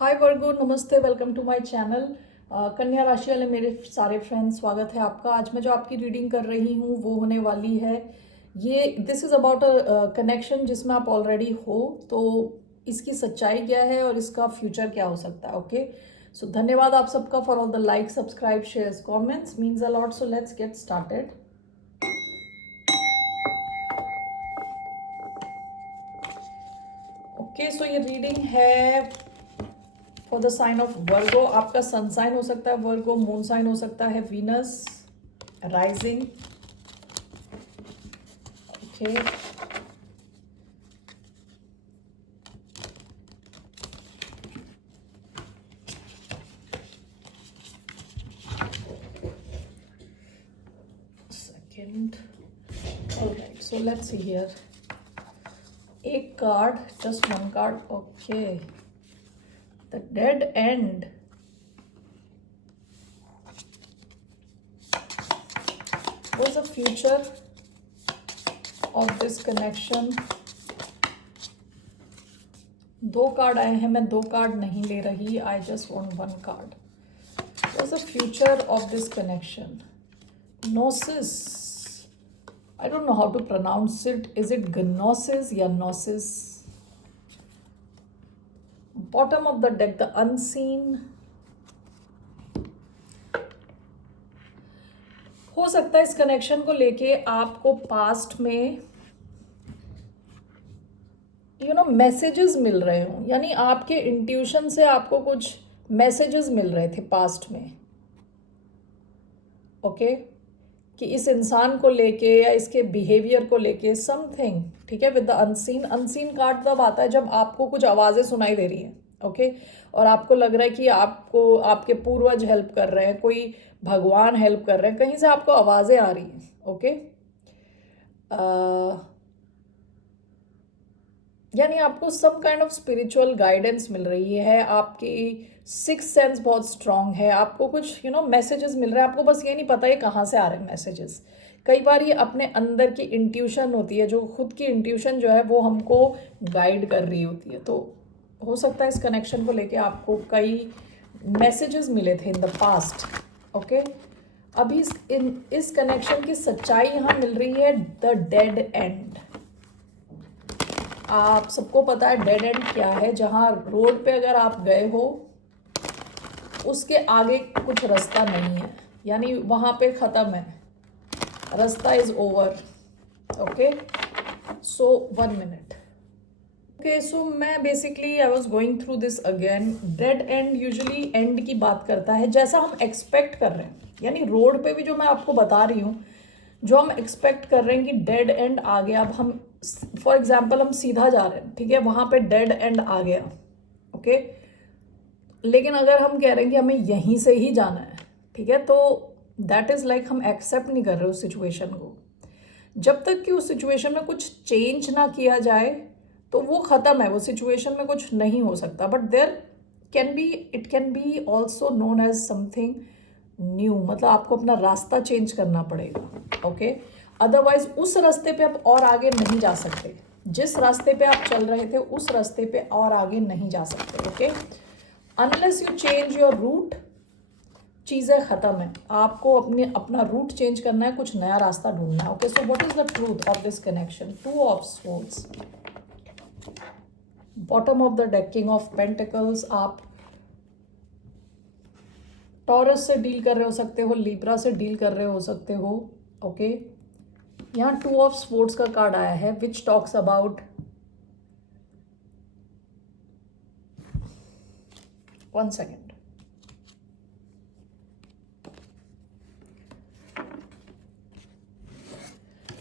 हाय वर्गो, नमस्ते, welcome to my channel. कन्या राशि वाले मेरे सारे फ्रेंड्स, स्वागत है आपका। आज मैं जो आपकी रीडिंग कर रही हूँ वो होने वाली है ये this is about a connection जिसमें आप ऑलरेडी हो, तो इसकी सच्चाई क्या है और इसका फ्यूचर क्या हो सकता है। ओके, सो धन्यवाद आप सबका for all the like, subscribe, shares, comments, means a lot. So let's get started. Okay, so ये रीडिंग है for the sign of Virgo. आपका सन साइन हो सकता है वर्गो, मून साइन हो सकता है Venus, rising. Okay, second. Alright, so let's see here. एक card, just one card. Okay, the dead end. What's the future of this connection? दो card आए हैं, मैं दो कार्ड नहीं ले रही। I just want one card. What's the future of this connection? Gnosis. I don't know how to pronounce it. Is it gnosis या gnosis? Bottom of the deck, the unseen. हो सकता है इस कनेक्शन को लेके आपको पास्ट में messages मिल रहे हों, यानी आपके इंट्यूशन से आपको कुछ मैसेजेस मिल रहे थे पास्ट में। ओके, कि इस इंसान को लेके या इसके बिहेवियर को लेके समथिंग। ठीक है, with the unseen. Unseen card तब आता है जब आपको कुछ आवाज़ें सुनाई दे रही हैं। ओके, और आपको लग रहा है कि आपको आपके पूर्वज हेल्प कर रहे हैं, कोई भगवान हेल्प कर रहे हैं, कहीं से आपको आवाज़ें आ रही हैं। ओके, यानी आपको some kind of spiritual guidance मिल रही है, आपकी सिक्स सेंस बहुत स्ट्रांग है, आपको कुछ मैसेजेस मिल रहे हैं। आपको बस ये नहीं पता ये कहाँ से आ रहे हैं मैसेजेस। कई बार ये अपने अंदर की इंट्यूशन होती है, जो खुद की इंट्यूशन जो है वो हमको गाइड कर रही होती है। तो हो सकता है इस कनेक्शन को लेके आपको कई मैसेजेस मिले थे इन द पास्ट। ओके, अभी इस कनेक्शन की सच्चाई यहाँ मिल रही है, द डेड एंड। आप सबको पता है डेड एंड क्या है। जहाँ रोड पे अगर आप गए हो उसके आगे कुछ रास्ता नहीं है, यानी वहाँ पे ख़त्म है, रास्ता is over. Okay, so 1 minute. Okay, so मैं basically I was going through this again. Dead end usually end की बात करता है जैसा हम एक्सपेक्ट कर रहे हैं, यानी रोड पे भी जो मैं आपको बता रही हूँ, जो हम एक्सपेक्ट कर रहे हैं कि डेड एंड आ गया। अब हम फॉर एग्जाम्पल हम सीधा जा रहे हैं, ठीक है, वहाँ पे डेड एंड आ गया। ओके, लेकिन अगर हम कह रहे हैं कि हमें यहीं से ही जाना है, ठीक है, तो दैट इज़ लाइक हम एक्सेप्ट नहीं कर रहे उस सिचुएशन को। जब तक कि उस सिचुएशन में कुछ चेंज ना किया जाए तो वो ख़त्म है, वो सिचुएशन में कुछ नहीं हो सकता। But it can be also known as something new, मतलब आपको अपना रास्ता चेंज करना पड़ेगा। ओके, अदरवाइज उस रास्ते पे आप और आगे नहीं जा सकते। जिस रास्ते पे आप चल रहे थे उस रास्ते पे और आगे नहीं जा सकते। Okay, unless you change your route, चीज़ें ख़त्म है। आपको अपना रूट चेंज करना है, कुछ नया रास्ता ढूंढना है। Okay, so what is the truth of this connection? 2 of swords, bottom of the deck, king of pentacles. आप टॉरस से डील कर रहे हो सकते हो, लिब्रा से डील कर रहे हो सकते हो। ओके, यहाँ 2 ऑफ स्वॉर्ड्स का कार्ड आया है which talks about, 1 second,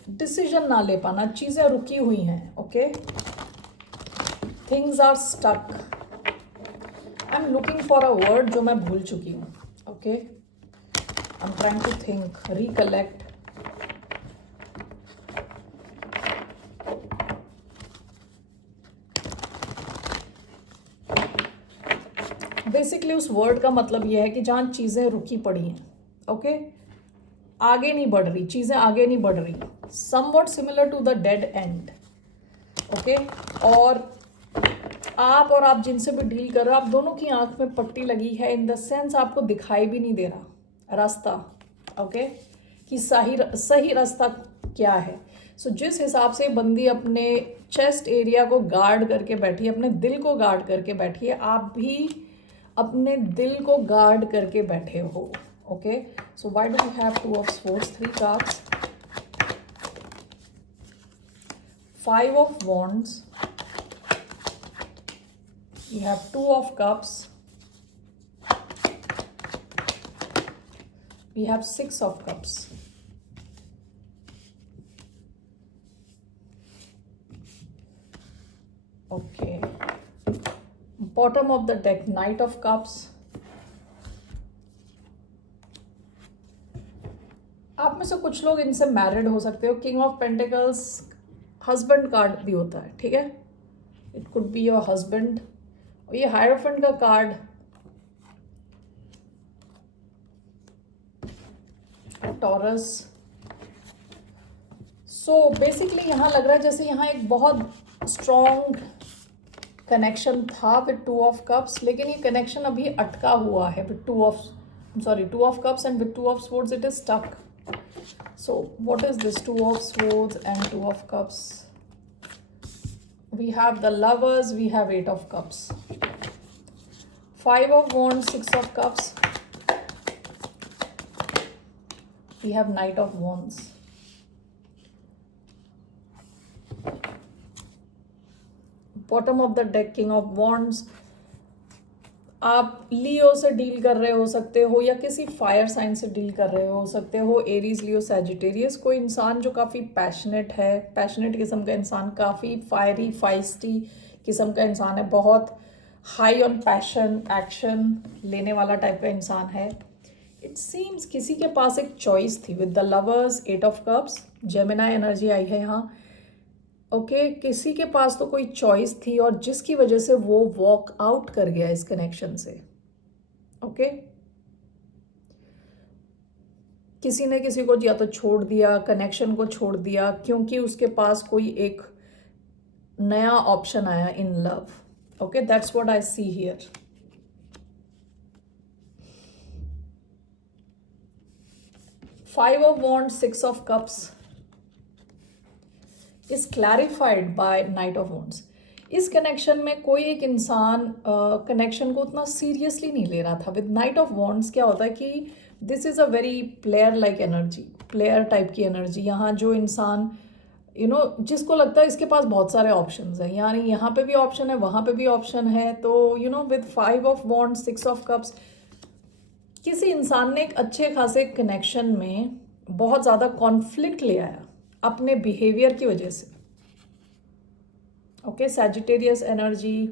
decision ना ले पाना, चीज़ें रुकी हुई हैं। Okay, things are stuck. I am looking for a word जो मैं भूल चुकी हूँ। Okay, I am trying to think, recollect. Basically उस वर्ड का मतलब यह है कि जहाँ चीज़ें रुकी पड़ी हैं। ओके, आगे नहीं बढ़ रही, चीज़ें आगे नहीं बढ़ रही, somewhat similar to the dead end. Okay, और आप और आप जिनसे भी डील कर रहे हो, आप दोनों की आंख में पट्टी लगी है, इन द सेंस आपको दिखाई भी नहीं दे रहा रास्ता, ओके, कि सही रास्ता क्या है। सो जिस हिसाब से बंदी अपने चेस्ट एरिया को गार्ड करके बैठी है, अपने दिल को गार्ड करके बैठी है, आप भी अपने दिल को गार्ड करके बैठे हो, okay. So why do we have 2 of swords, 3 cards, 5 of wands, we have 2 of cups, we have 6 of cups, okay. Bottom of the deck, Knight of Cups. आप में से कुछ लोग इनसे मैरिड हो सकते हो। King of pentacles husband card भी होता है, ठीक है, it could be your husband. और ये हायरोफेंट का कार्ड, टॉरस। सो बेसिकली यहाँ लग रहा है जैसे यहाँ एक बहुत स्ट्रॉन्ग कनेक्शन था विद 2 of cups, लेकिन ये कनेक्शन अभी अटका हुआ है with 2 of cups and with 2 of swords it is stuck. So what is this 2 of swords and 2 of cups? We have the lovers, we have 8 of cups, 5 of wands, 6 of cups, we have knight of wands. Bottom of the deck, king of wands. आप लियो से deal कर रहे हो सकते हो, या किसी fire sign से डील कर रहे हो सकते हो, एरीज, लियो, सैजिटेरियस। कोई इंसान जो काफ़ी पैशनेट है, पैशनेट किस्म का इंसान, काफ़ी फायरी फाइस्टी किस्म का इंसान है, बहुत हाई ऑन पैशन, एक्शन लेने वाला टाइप का इंसान है। इट सीम्स किसी के पास एक चॉइस थी with the lovers, 8 of cups, Gemini energy आई है यहाँ, ओके। किसी के पास तो कोई चॉइस थी और जिसकी वजह से वो वॉक आउट कर गया इस कनेक्शन से, ओके। किसी ने किसी को या तो छोड़ दिया, कनेक्शन को छोड़ दिया, क्योंकि उसके पास कोई एक नया ऑप्शन आया in love, okay. That's what I see here. Five of wands, 6 of cups is clarified by Knight of Wands. इस कनेक्शन में कोई एक इंसान कनेक्शन को उतना सीरियसली नहीं ले रहा था। विद नाइट ऑफ वॉन्ड्स क्या होता है कि this is a very player like energy, player type की एनर्जी। यहाँ जो इंसान जिसको लगता है इसके पास बहुत सारे ऑप्शंस हैं, यानी यहाँ पे भी ऑप्शन है, वहाँ पे भी ऑप्शन है, तो with 5 of wands, 6 of cups, किसी इंसान ने एक अच्छे खासे कनेक्शन में बहुत ज़्यादा कॉन्फ्लिक्ट ले आया अपने बिहेवियर की वजह से, okay. Sagittarius energy,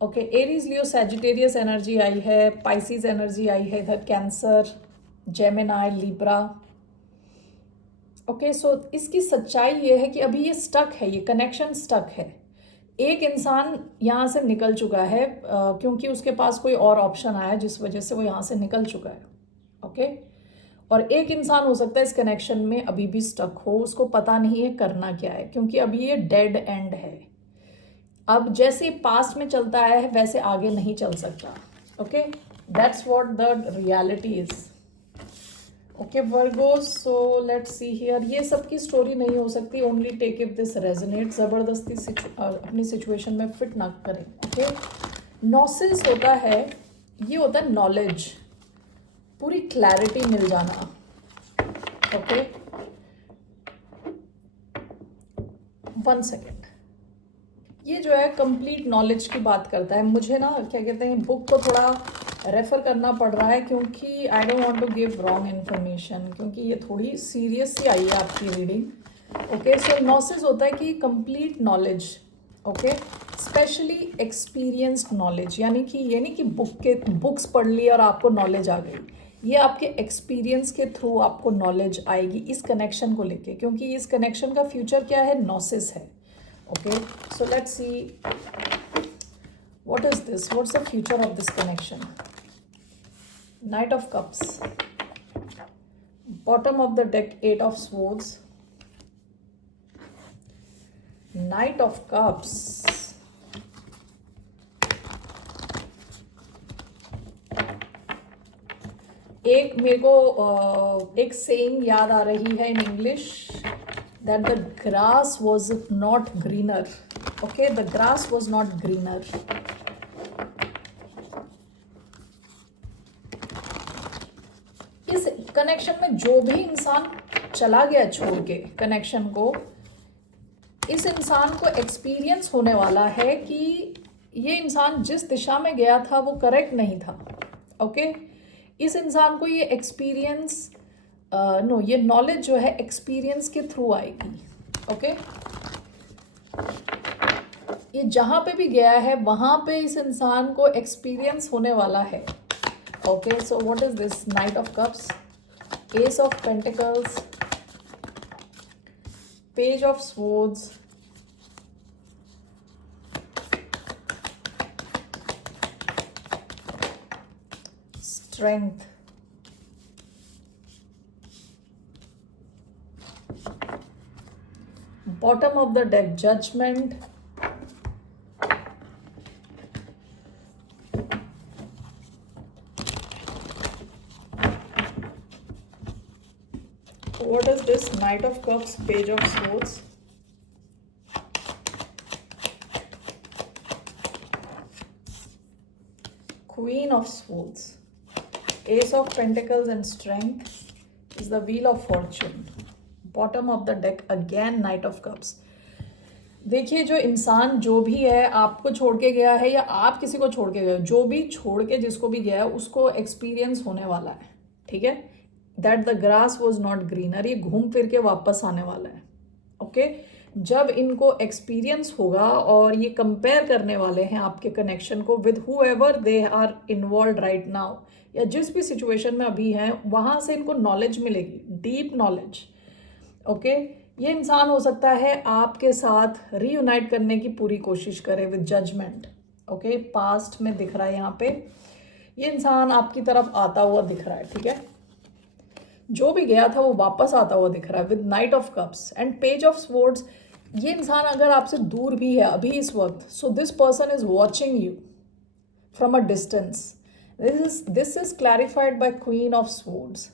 okay, Aries, Leo, Sagittarius energy आई है, पाइसिस एनर्जी आई है इधर, Cancer, Gemini, Libra, okay. So इसकी सच्चाई ये है कि अभी ये स्टक है, ये कनेक्शन स्टक है। एक इंसान यहाँ से निकल चुका है क्योंकि उसके पास कोई और ऑप्शन आया जिस वजह से वो यहाँ से निकल चुका है, ओके। और एक इंसान हो सकता है इस कनेक्शन में अभी भी स्टक हो, उसको पता नहीं है करना क्या है, क्योंकि अभी ये डेड एंड है। अब जैसे पास्ट में चलता आया है वैसे आगे नहीं चल सकता, okay. That's what the reality is, okay Virgos. So let's see here, ये सबकी स्टोरी नहीं हो सकती, only take if this resonate. ज़बरदस्ती अपनी सिचुएशन में फिट ना करें, ओके। नॉसिस होता है, ये होता है नॉलेज, पूरी क्लैरिटी मिल जाना, ओके। 1 सेकेंड, ये जो है कंप्लीट नॉलेज की बात करता है। मुझे ना क्या कहते हैं, बुक को थोड़ा रेफर करना पड़ रहा है क्योंकि I don't want to give wrong information, क्योंकि ये थोड़ी सीरियस सी आई है आपकी रीडिंग, ओके। सो नॉसिस होता है कि complete knowledge, okay, specially experienced knowledge, यानी कि ये नहीं कि बुक्स पढ़ ली और आपको नॉलेज आ गई, ये आपके एक्सपीरियंस के थ्रू आपको नॉलेज आएगी इस कनेक्शन को लेके, क्योंकि इस कनेक्शन का फ्यूचर क्या है, नॉसिस है, okay. So let's C what is this, what's the future of this connection. Knight of Cups, bottom of the deck, 8 of Swords, Knight of Cups, एक मेरे को एक सेइंग याद आ रही है in English, that the grass was not greener. Okay, the grass was not greener. इस connection में जो भी इंसान चला गया छोड़ के कनेक्शन को, इस इंसान को एक्सपीरियंस होने वाला है कि ये इंसान जिस दिशा में गया था वो करेक्ट नहीं था. ओके, इस इंसान को ये एक्सपीरियंस ये नॉलेज जो है एक्सपीरियंस के थ्रू आएगी. ओके, ये जहाँ पे भी गया है वहाँ पे इस इंसान को एक्सपीरियंस होने वाला है. Okay, so what is this? Night of cups, S of pentacles, page of swords, strength, bottom of the deck, judgment, what is this? Knight of Cups, Page of Swords, Queen of Swords, Ace of Pentacles and Strength is the Wheel of Fortune. Bottom of the deck again Knight of Cups. देखिए, जो इंसान जो भी है आपको छोड़ के गया है या आप किसी को छोड़ के गए, जो भी छोड़ के जिसको भी गया है उसको एक्सपीरियंस होने वाला है. ठीक है, that the grass was not greener. ये घूम फिर के वापस आने वाला है. ओके, जब इनको एक्सपीरियंस होगा और ये कंपेयर करने वाले हैं आपके कनेक्शन को with whoever they are involve right now, या जिस भी सिचुएशन में अभी हैं वहाँ से इनको नॉलेज मिलेगी, डीप नॉलेज. ओके, ये इंसान हो सकता है आपके साथ रीयूनाइट करने की पूरी कोशिश करे विद जजमेंट. ओके, पास्ट में दिख रहा है यहाँ पे, ये इंसान आपकी तरफ आता हुआ दिख रहा है. ठीक है, जो भी गया था वो वापस आता हुआ दिख रहा है with night of cups and page of swords. ये इंसान अगर आपसे दूर भी है अभी इस वक्त, so this person is watching you from a distance. This is clarified by Queen of Swords.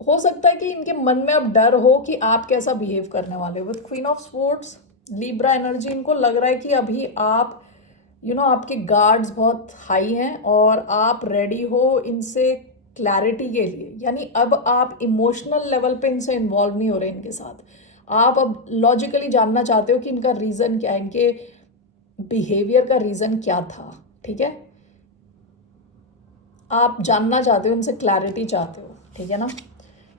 हो सकता है कि इनके मन में अब डर हो कि आप कैसा बिहेव करने वाले. With queen of swords, Libra energy, इनको लग रहा है कि अभी आप आपके गार्ड्स बहुत हाई हैं और आप रेडी हो इनसे क्लैरिटी के लिए. यानी अब आप इमोशनल लेवल पे इनसे इन्वॉल्व नहीं हो रहे इनके साथ. आप अब लॉजिकली जानना चाहते हो कि इनका रीज़न क्या है, इनके बिहेवियर का रीज़न क्या था. ठीक है, आप जानना चाहते हो, इनसे क्लैरिटी चाहते हो. ठीक है ना.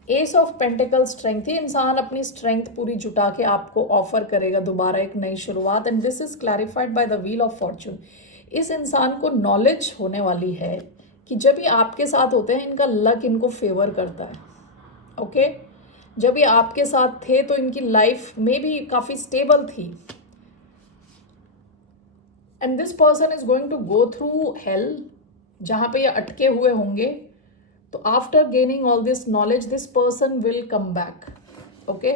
S of pentacle, strength. ये इंसान अपनी स्ट्रेंथ पूरी जुटा के आपको ऑफर करेगा दोबारा एक नई शुरुआत. And this is clarified by the wheel of Fortune. इस इंसान को नॉलेज होने वाली है कि जब ये आपके साथ होते हैं इनका लक इनको फेवर करता है. ओके, जब ये आपके साथ थे तो इनकी लाइफ में भी काफ़ी स्टेबल थी. And this person is going to go through hell, जहाँ पे ये अटके हुए होंगे. तो after gaining all this knowledge this person will come back. Okay,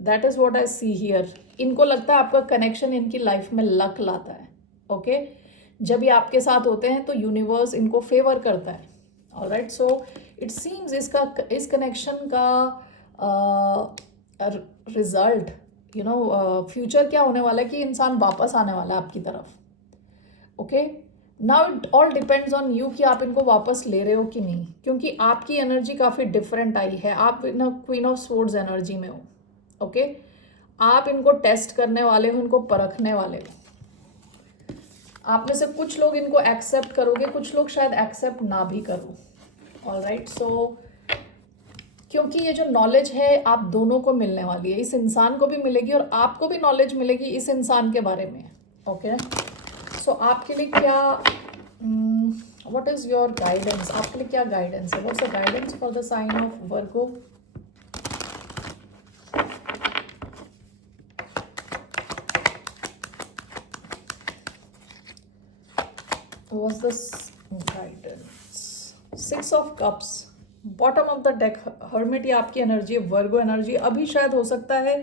that is what I see here. इनको लगता है आपका कनेक्शन इनकी लाइफ में लक लाता है. ओके, जब ये आपके साथ होते हैं तो यूनिवर्स इनको फेवर करता है. ऑलराइट, सो इट सीम्स इस कनेक्शन का रिजल्ट फ्यूचर क्या होने वाला है कि इंसान वापस आने वाला है आपकी तरफ. Okay, now it all depends on you कि आप इनको वापस ले रहे हो कि नहीं, क्योंकि आपकी एनर्जी काफ़ी डिफरेंट आई है. आप क्वीन ऑफ स्वॉर्ड्स एनर्जी में हो. ओके, आप इनको टेस्ट करने वाले हो, इनको परखने वाले हो. आप में से कुछ लोग इनको एक्सेप्ट करोगे, कुछ लोग शायद एक्सेप्ट ना भी करो. ऑलराइट, सो क्योंकि ये जो नॉलेज है आप दोनों को मिलने वाली है, इस इंसान को भी मिलेगी और आपको भी नॉलेज मिलेगी इस इंसान के बारे में. ओके, सो आपके लिए क्या, व्हाट इज योर गाइडेंस? आपके लिए क्या गाइडेंस है? What's the guidance for the sign of Virgo? What's this guidance? 6 of Cups, bottom of the deck, Hermit. ये आपकी एनर्जी है, वर्गो एनर्जी. अभी शायद हो सकता है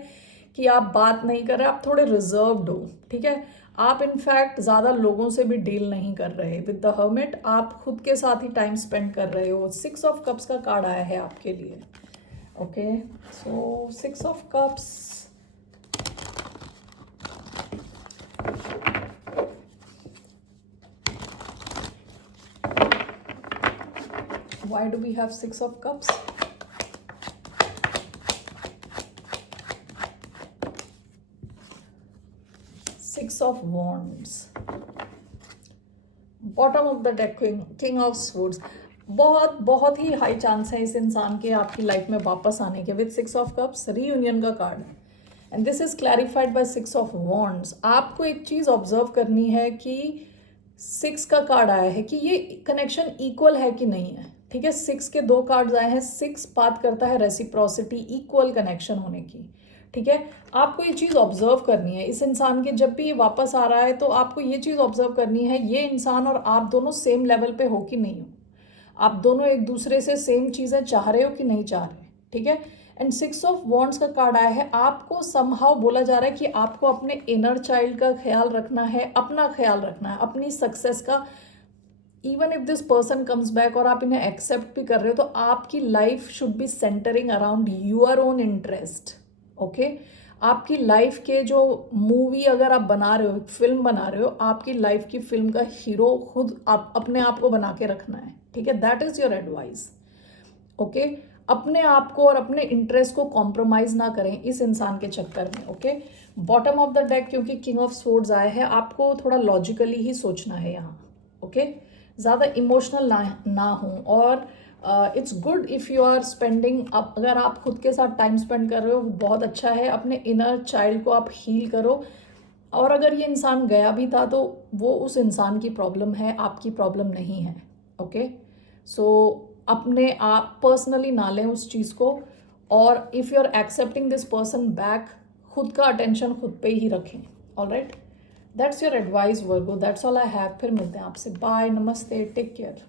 कि आप बात नहीं कर रहे, आप थोड़े रिजर्व्ड हो. ठीक है, आप इनफैक्ट ज़्यादा लोगों से भी डील नहीं कर रहे। विद द हर्मिट आप खुद के साथ ही टाइम स्पेंड कर रहे हो। 6 ऑफ कप्स का कार्ड आया है आपके लिए। Okay, so 6 of cups, why do we have 6 of cups? Six of wands, bottom of the deck king of swords. बहुत बहुत ही हाई चांस है इस इंसान के आपकी लाइफ में वापस आने के। विद 6 ऑफ कप्स रीयूनियन का कार्ड है and this is clarified by 6 of Wands. आपको एक चीज़ ऑब्जर्व करनी है कि 6 का कार्ड आया है कि ये कनेक्शन इक्वल है कि नहीं है। ठीक है, 6 के 2 कार्ड्स आए हैं। 6 बात करता है रेसिप्रोसिटी, इक्वल कनेक्शन होने की। ठीक है, आपको ये चीज़ ऑब्जर्व करनी है इस इंसान के। जब भी ये वापस आ रहा है तो आपको ये चीज़ ऑब्जर्व करनी है ये इंसान और आप दोनों सेम लेवल पे हो कि नहीं हो। आप दोनों एक दूसरे से सेम चीज़ें चाह रहे हो कि नहीं चाह रहे। ठीक है, एंड 6 ऑफ वॉन्ड्स का कार्ड आया है। आपको समहाउ बोला जा रहा है कि आपको अपने इनर चाइल्ड का ख्याल रखना है, अपना ख्याल रखना है, अपनी सक्सेस का। Even if this person comes back और आप इन्हें एक्सेप्ट भी कर रहे हो तो आपकी life should be centering around your own interest. Okay, आपकी लाइफ के जो मूवी अगर आप बना रहे हो, फिल्म बना रहे हो, आपकी लाइफ की फिल्म का हीरो खुद आप अपने आप को बना के रखना है। ठीक है, that is your advice. Okay, अपने आप को और अपने इंटरेस्ट को कॉम्प्रोमाइज ना करें इस इंसान के चक्कर में। Okay, bottom of the deck क्योंकि किंग ऑफ स्वॉर्ड्स आया है, आपको थोड़ा लॉजिकली ही सोचना है यहाँ। ओके, ज़्यादा इमोशनल ना हो। और it's good if you are spending, अगर आप खुद के साथ टाइम स्पेंड कर रहे हो बहुत अच्छा है। अपने इनर चाइल्ड को आप हील करो। और अगर ये इंसान गया भी था तो वो उस इंसान की प्रॉब्लम है, आपकी प्रॉब्लम नहीं है। ओके, सो अपने आप पर्सनली ना लें उस चीज़ को। और if you are accepting this person back, खुद का अटेंशन खुद पे ही रखें। Alright, that's your advice Virgo, that's all I have. फिर मिलते हैं आपसे। बाय, नमस्ते, टेक केयर।